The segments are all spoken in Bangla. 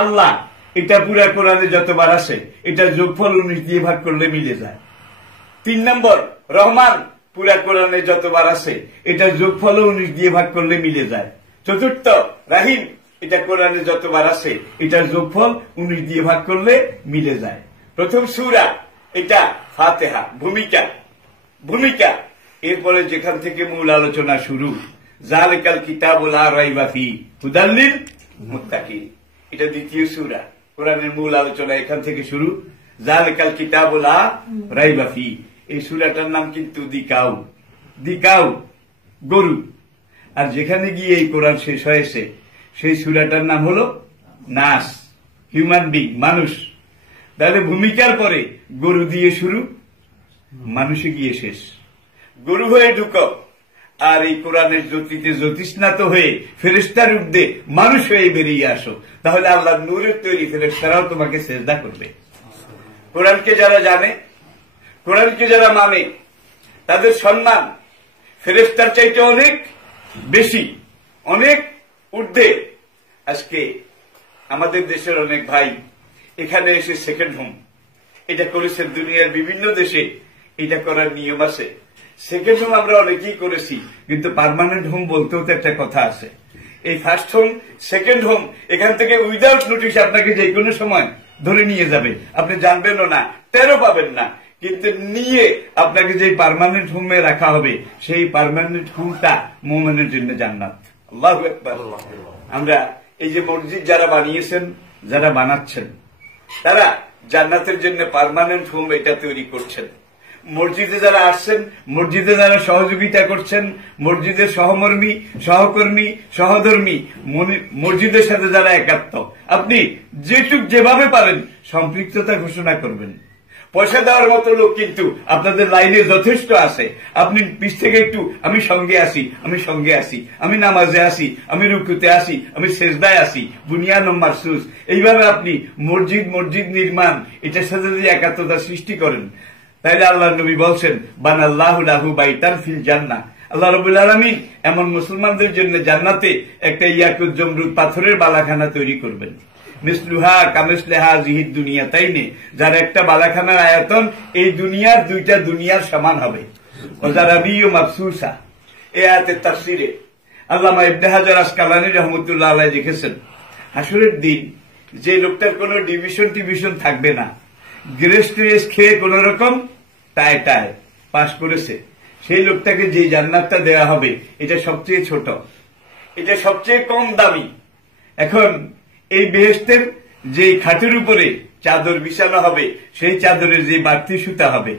আল্লাহ এটা পুরা কোরআনে যতবার আসে এটা যোগফল 19 দিয়ে ভাগ করলে মিলে যায়। 3 নম্বর রহমান পুরা কোরআনে যতবার আসে এটা যোগফল 19 দিয়ে ভাগ করলে মিলে যায়। চতুর্থ রাহিম এটা কোরআনে যতবার আসে এটা যোগফল 19 দিয়ে ভাগ করলে মিলে যায়। প্রথম সূরা এটা ফাতিহা, ভূমিকা। এরপরে যেখান থেকে মূল আলোচনা শুরু, যালিকাল কিতাবু লা রাইবা ফি হুদাল লিল মুত্তাকিন, এটা দ্বিতীয় সূরা। কোরআনের মূল আলোচনা এখান থেকে শুরু, যালিকাল কিতাবু লা রাইবা ফি। এই সূরাটার নাম কিন্তু দিকাউ গরু। আর যেখানে গিয়ে এই কোরআন শেষ হয়েছে সেই সূরাটার নাম হলো নাস, হিউম্যান বিং, মানুষ। তাহলে ভূমিকার পরে গরু দিয়ে শুরু, মানুষে গিয়ে শেষ। গরু হয়ে ঢুকো আর এই কোরআনের জ্যোতিতে জ্যোতিষ্ণাত হয়ে ফেরেশতার ঊর্ধ্বে মানুষ হয়ে বেরিয়ে আসো, তাহলে আল্লাহর নূরের তৈরি ফেরেশতারাও তোমাকে সেজদা করবে। কোরআনকে যারা জানে, কোরআনকে যারা মানে, তাদের সম্মান ফেরেশতার চাইতে অনেক বেশি, অনেক ঊর্ধ্বে। আজকে আমাদের দেশের অনেক ভাই এখানে এসে সেকেন্ড হোম এটা করেছেন। দুনিয়ার বিভিন্ন দেশে এটা করার নিয়ম আছে। সেকেন্ড হোম আমরা অনেকেই করেছি, কিন্তু পার্মানেন্ট হোম বলতেও তো একটা কথা আছে। এই ফার্স্ট হোম, সেকেন্ড হোম, এখান থেকে উইদাউট নোটিশ আপনাকে যে কোনো সময় ধরে নিয়ে যাবে, আপনি জানবেনও না, টেরও পাবেন না। কিন্তু নিয়ে আপনাকে যে পার্মানেন্ট হোমে রাখা হবে, সেই পার্মানেন্ট হোমটা মুমিনের জন্য জান্নাত। আল্লাহু আকবার। আমরা এই যে মসজিদ যারা বানিয়েছেন, যারা বানাচ্ছেন, তারা জান্নাতের জন্য পার্মানেন্ট হোম এটা তৈরি করছেন। মসজিদে যারা আসছেন, মসজিদে যারা সহযোগিতা করছেন, মসজিদের সহকর্মী, সহধর্মী, মসজিদের সাথে যারা একাত্ম, আপনি যেভাবে পারেন সম্পৃক্ততা ঘোষণা করবেন। পয়সা দেওয়ার মতো লোক কিন্তু আপনাদের লাইনে যথেষ্ট আছে। আপনি পিছ থেকে একটু আমি সঙ্গে আসি, আমি নামাজে আসি, আমি রুকুতে আসি, আমি সেজদায় আসি, বুনিয়ান মারসুস, এইভাবে আপনি মসজিদ নির্মাণ এটার সাথে যদি একাত্মতা সৃষ্টি করেন, তাইলে আল্লাহর নবী বলছেন বানাল্লাহু লাহু বাইতান ফিল জান্নাহ, আল্লাহ রাব্বুল আলামিন এমন মুসলমানদের জন্য জান্নাতে একটা ইয়াকুত জমরুদ পাথরের বালাখানা তৈরি করবেন। মিসলুহা কামিসলিহা জিহিদ দুনিয়া, তাইনে যার একটা বালাখানার আয়তন এই দুনিয়ার দুইটা দুনিয়ার সমান হবে। ওয়াজারাবিয়ু মাবসুসা, এই আয়াতের তাফসিরে আল্লামা ইবনে হাজার আসকালানী রাহমাতুল্লাহ আলাইহি লিখেছেন, হাসরের দিন যে লোকটার কোনো ডিভিশন থাকবে না, গ্রেস খেয়ে কোন রকম টায় পাস করেছে, সেই লোকটাকে যে জান্নাতটা দেওয়া হবে এটা সবচেয়ে ছোট, এটা সবচেয়ে কম দামি। এখন এই বেহেশতের যে খাটের উপরে চাদর বিছানো হবে, সেই চাদরের যে বাড়তি সুতা হবে,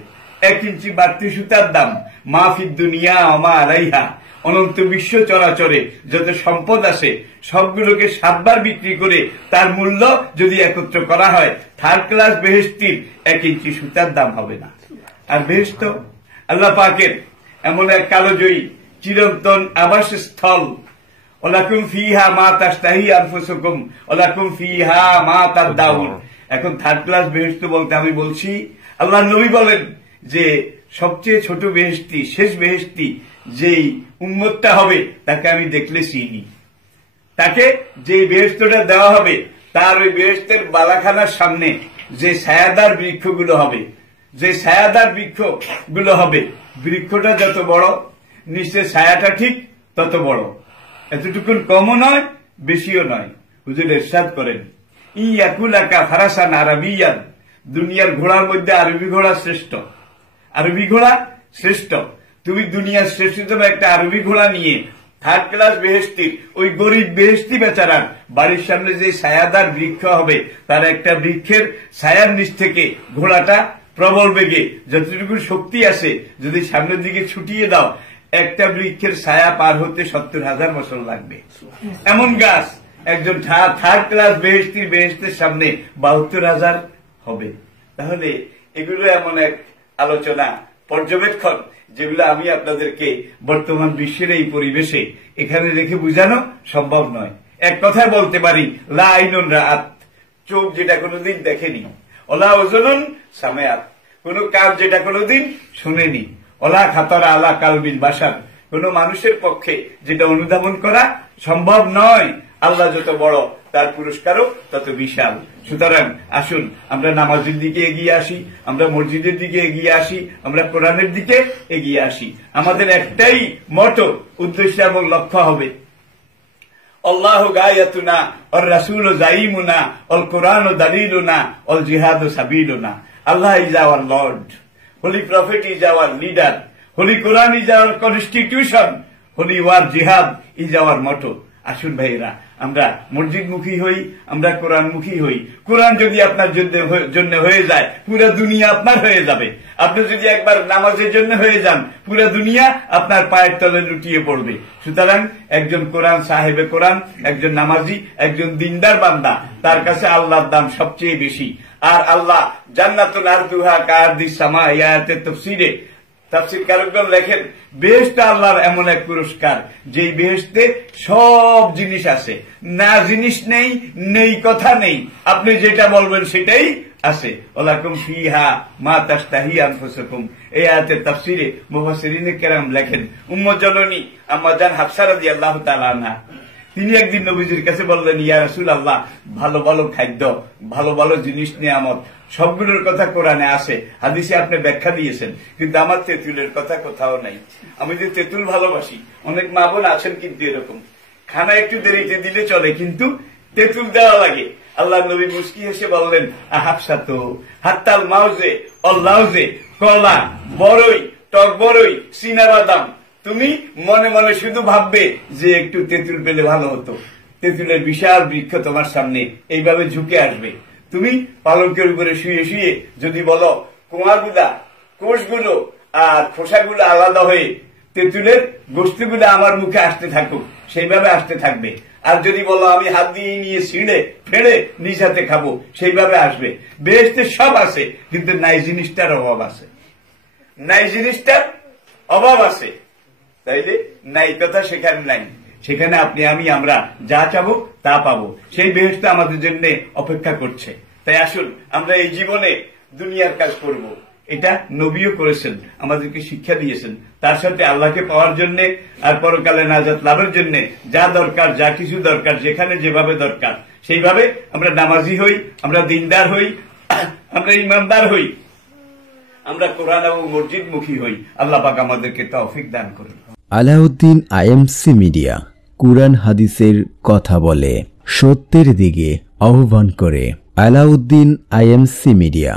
1 ইঞ্চি বাড়তি সুতার দাম মাহফিদ দুনিয়া ওমা আলাইহা, অনন্ত বিশ্ব চরাচরে যত সম্পদ আছে সবগুলোকে 7 বার বিক্রি করে তার মূল্য যদি একত্র করা হয়, 3rd ক্লাস বেহেশতির 1 ইঞ্চি সুতার দাম হবে না। আর বেহেশত আল্লাহ পাকের এমন এক কালোজয়ী চিরন্তন আবাসস্থল, ওয়ালাকুম ফিহা মা তাশতাহি আনফুসুকুম ওয়ালাকুম ফিহা মা তাদাউন। এখন 3rd ক্লাস বেহেশত বলতে আমি বলছি, আল্লাহর নবী বলেন যে সবচেয়ে ছোট বেহেশতি, শেষ বেহেশতি যেই উম্মতটা হবে তাকে আমি দেখলে চিনি। তাকে যে বেহেশতটা দেওয়া হবে তার ওই বেহেশতের বালাখানার সামনে যে ছায়াদার বৃক্ষগুলো হবে, বৃক্ষটা যত বড় নিচে ছায়াটা ঠিক তত বড়, এতটুকুন কমও নয় বেশিও নয়। হুজুর ইরশাদ করেন, ইয়াকুলাকা ফারাসান আরাবিয়ান, দুনিয়ার ঘোড়ার মধ্যে আরবি ঘোড়া শ্রেষ্ঠ। তুমি দুনিয়ার শ্রেষ্ঠতম একটা আরবি ঘোড়া নিয়ে 3rd ক্লাস বেহেশতির ওই গরিব বেহেশতি বেচারার বাড়ির সামনে যে ছায়াদার বৃক্ষ হবে, তার একটা বৃক্ষের ছায়ার নিচ থেকে ঘোড়াটা প্রবল বেগে যতটুকু শক্তি আছে যদি সামনের দিকে ছুটিয়ে দাও, একটা বৃক্ষের ছায়া পার হতে 70,000 বছর লাগবে। এমন গাছ একজন 3rd ক্লাস বেহেশতের সামনে 72,000 হবে। তাহলে এগুলো এমন এক আলোচনা, পর্যবেক্ষণ, যেগুলো আমি আপনাদেরকে বর্তমান বিশ্বের এই পরিবেশে এখানে রেখে বোঝানো সম্ভব নয়। এক কথায় বলতে পারি, লা আইনুন রাআত, চোখ যেটা কোনোদিন দেখেনি, ওলা ওজনুন সামিআত, কোন কাজ যেটা কোনোদিন শুনেনি, ওলা খাতারা আলা কালবিন বাশার, কোন মানুষের পক্ষে যেটা অনুধাবন করা সম্ভব নয়। আল্লাহ যত বড় তার পুরস্কারও তত বিশাল। সুতরাং আসুন আমরা নামাজের দিকে এগিয়ে আসি, আমরা মসজিদের দিকে এগিয়ে আসি, আমরা কোরআনের দিকে এগিয়ে আসি। আমাদের একটাই মোটো, উদ্দেশ্য এবং লক্ষ্য হবে আল্লাহু গায়াতুনা ওয়ার রাসূলু যাইমুনা ওয়াল কুরআনু দালিলুনা ওয়াল জিহাদু সাবিলুনা। Allah is our lord, holy prophet is our leader, holy Quran is our constitution, holy war jihad is our motto. আসুন ভাইরা, আমরা মসজিদমুখী হই, আমরা কোরআনমুখী হই। কোরআন যদি আপনার জন্য হয়ে যায়, পুরো দুনিয়া আপনার হয়ে যাবে। আপনি যদি একবার নামাজের জন্য হয়ে যান, পুরো দুনিয়া আপনার পায়ের তলে লুটিয়ে পড়বে। সুতরাং একজন কোরআন সাহেবে কোরআন, একজন নামাজি, একজন দিনদার বান্দা, তার কাছে আল্লাহর দাম সবচেয়ে বেশি। আর আল্লাহ জান্নাতুল আরদুহা কাআরদিস সামা, আয়াতের তাফসীরে তাফসীর কারকগণ লেখেন, বেহেশত আল্লাহর এমন এক পুরস্কার, যেই বেহেশতে সব জিনিস আছে, না জিনিস নেই, নেই কথা নেই, আপনি যেটা বলবেন সেটাই আছে। ওয়ালাকুম ফিহা মা তাশতাহি আনফুসুকুম, এই আয়াতের তাফসীরে মুফাসসিরিনে কেরাম লেখেন, উম্মে জননী আম্মা জান হাফসা রাদিয়াল্লাহু তাআলা আনহা, তিনি একদিন নবীজির কাছে বললেন, ইয়া রাসূলুল্লাহ, ভালো ভালো খাদ্য, ভালো ভালো জিনিস নিয়ামত সবগুলোর কথা কোরআনে আছে, হাদিসে আপনি ব্যাখ্যা দিয়েছেন, কিন্তু আমার তেঁতুলের কথা কোথাও নাই। আমি যে তেঁতুল ভালোবাসি, অনেক মা বোন আছেন কিন্তু এরকম, খানা একটু দেরিতে দিলে চলে কিন্তু তেঁতুল দেওয়া লাগে। আল্লাহ নবী মুস্কি হেসে বললেন, হাফসা তো হাত্তাল মাউজে অল্লাউজে, কলা, বড়ই, টক বড়ই, চীনা বাদাম, তুমি মনে মনে শুধু ভাববে যে একটু তেঁতুল পেলে ভালো হতো। তেঁতুলের বিশাল বৃক্ষ তোমার সামনে এইভাবে ঝুঁকে আসবে, তুমি পালঙ্কের উপরে শুয়ে শুয়ে যদি বলো কোয়াগুলা, কোষগুলো আর খোসাগুলো আলাদা হয়ে তেঁতুলের গোষ্ঠীগুলো আমার মুখে আসতে থাকুক, সেইভাবে আসতে থাকবে। আর যদি বলো আমি হাত দিয়ে নিয়ে ছিঁড়ে ফেড়ে নিজ হাতে খাবো, সেইভাবে আসবে। বেহেশতে সব আছে, কিন্তু নাই জিনিসটার অভাব আছে, নাই জিনিসটার অভাব আছে। তাইলে নাই কথা সেখানে নাই, সেখানে আপনি আমি আমরা যা চাবো তা পাবো। সেই বেহেশত আমাদের জন্য অপেক্ষা করছে। তাই আসুন আমরা এই জীবনে দুনিয়ার কাজ করব, এটা নবীও করেছেন, আমাদেরকে শিক্ষা দিয়েছেন। তার সাথে আল্লাহকে পাওয়ার জন্য আর পরকালে নাজাত লাভের জন্য যা দরকার, যা কিছু দরকার, যেখানে যেভাবে দরকার সেইভাবে আমরা নামাজি হই, আমরা দিনদার হই, আমরা ইমানদার হই, আমরা কোরআন এবং মসজিদমুখী হই। আল্লাহ পাক আমাদেরকে তৌফিক দান করুন। আলাউদ্দিন আইএমসি মিডিয়া কুরআন হাদিসের কথা বলে, সত্যের দিকে আহ্বান করে। Alauddin IMC media.